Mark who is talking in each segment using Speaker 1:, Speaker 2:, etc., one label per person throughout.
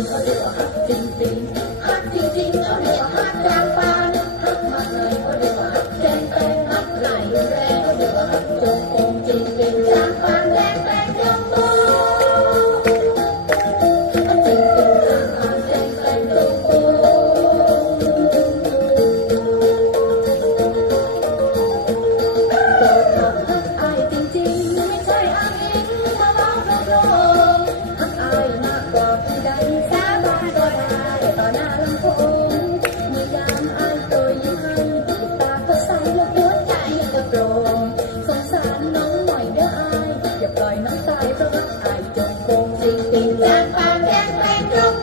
Speaker 1: งเอาเดี๋จริงจริงหักจริงจริงเอาเดี๋ยวหักกลางปานหักมาเลยเอเดี๋ยวหักแดงแดงหักไหลแรงเอเดี๋ยวหักจงคจริงจริงกลางปานแดง trồn không nóng ngoài đứa ai dập còi nóng tay rất ai trồn cồn thì tìm ra ba các bạn trồn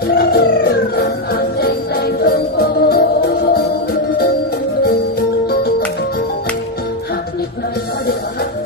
Speaker 1: Hãy subscribe cho kênh Ghiền Mì Gõ Để không bỏ lỡ những video hấp dẫn